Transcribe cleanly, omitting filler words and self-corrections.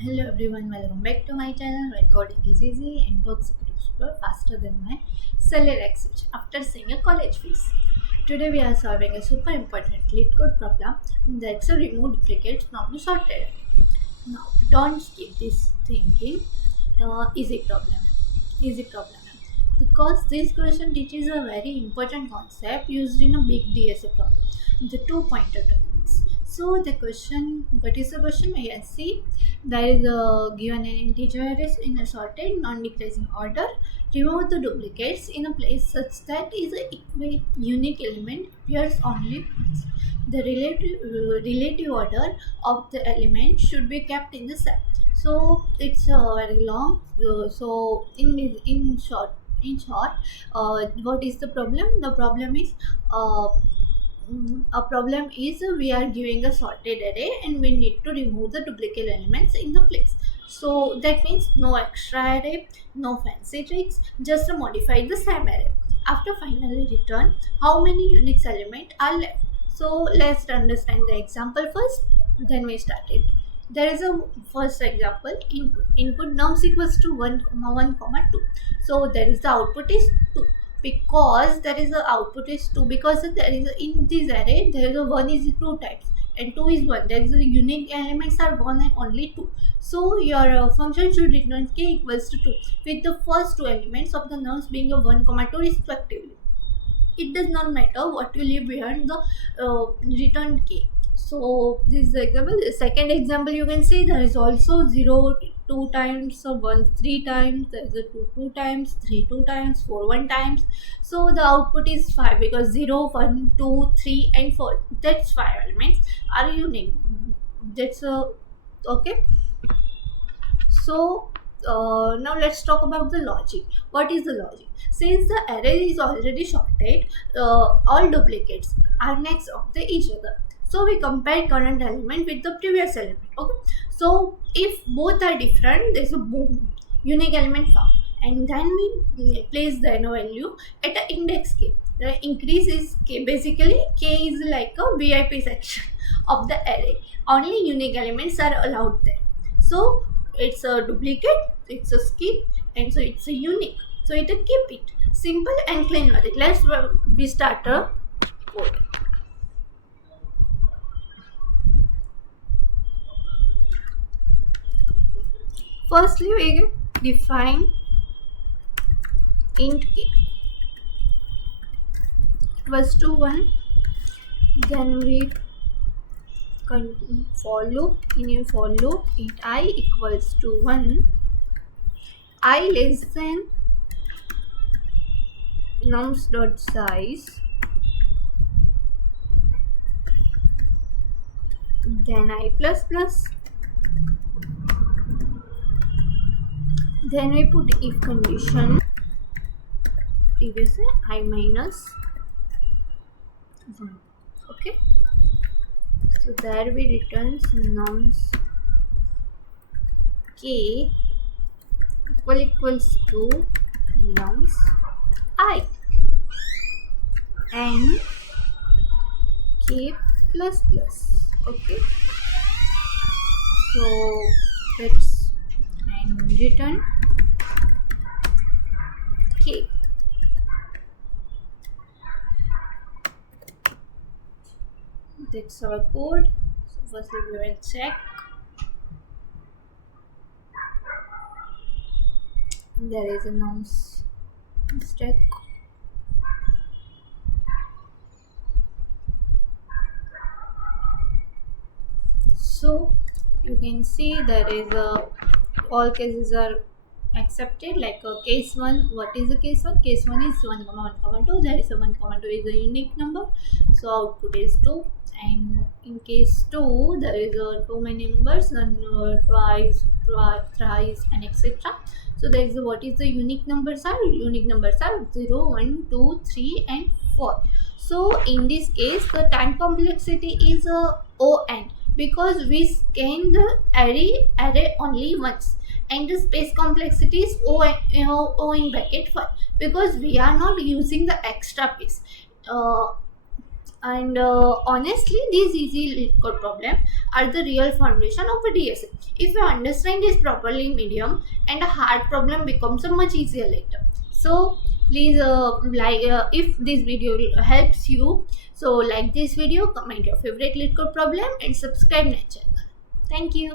Hello everyone, welcome back to my channel where coding is easy and works super faster than my salary switch after seeing a college fees. Today we are solving a super important lead code problem that's a remove duplicates from the sorted. Now don't skip this thinking easy problem. Easy problem. Because this question teaches a very important concept used in a big DSA problem, the two pointer techniques. So the question, what is the question? I can see there is a given an integer array in a sorted non-decreasing order. Remove the duplicates in a place such that is a unique element appears only once. The relative order of the element should be kept in the set. So it's very long. So in short, what is the problem? The problem is uh, a problem is we are giving a sorted array and we need to remove the duplicate elements in the place. So that means no extra array, no fancy tricks, just modify the same array. After finally return, how many unique elements are left? So let's understand the example first, then we start it. There is a first example, input nums equals to 1 comma 1 comma 2. So there is the output is 2, because there is a output is 2, because there is in this array there is a 1 is 2 types and 2 is 1. There is a unique elements are 1 and only 2. So your function should return k equals to 2 with the first two elements of the nums being a 1 comma 2 respectively. It does not matter what you leave behind the return k. So this is the example. The second example, you can see there is also 0 2 times, so 1 3 times, there is a 2 2 times, 3 2 times, 4 1 times. So the output is 5 because 0 1 2 3 and 4, that's 5 elements are unique. That's okay. So now let's talk about the logic. What is the logic? Since the array is already sorted, all duplicates are next of the each other. So we compare current element with the previous element. Okay. So if both are different, there's a boom unique element found, and then we place the value at the index k. The increase is k. Basically, k is like a VIP section of the array. Only unique elements are allowed there. So it's a duplicate, it's a skip, and so it's a unique. So it a keep it simple and clean logic. Let's we start a code. Firstly, we define int k equals to 1. Then we for loop, in a for loop, int I equals to 1. I less than nums dot size, then I plus plus, then we put if condition, previously I minus 1. Okay, so there we returns nums k equals to nums I and k plus plus. Okay, so let's and return k. That's our code. So firstly we will check. There is a nums mistake. So you can see there is a all cases are accepted, like case 1. What is the case 1? Case 1 is 1 comma 1 comma 2. There is a 1 comma 2 is a unique number, so output is 2. And in case 2 there is too many numbers, and twice, thrice, and etc. So there is what is the unique numbers are? Unique numbers are 0 1 2 3 and 4. So in this case the time complexity is on, because we scan the array only once, and the space complexity is o in bracket 1, because we are not using the extra piece. And honestly, these easy lead code problems are the real foundation of a DSA. If you understand this properly medium, and a hard problem becomes a much easier later. So please if this video helps you, so like this video, comment your favorite lead code problem and subscribe my channel. Thank you.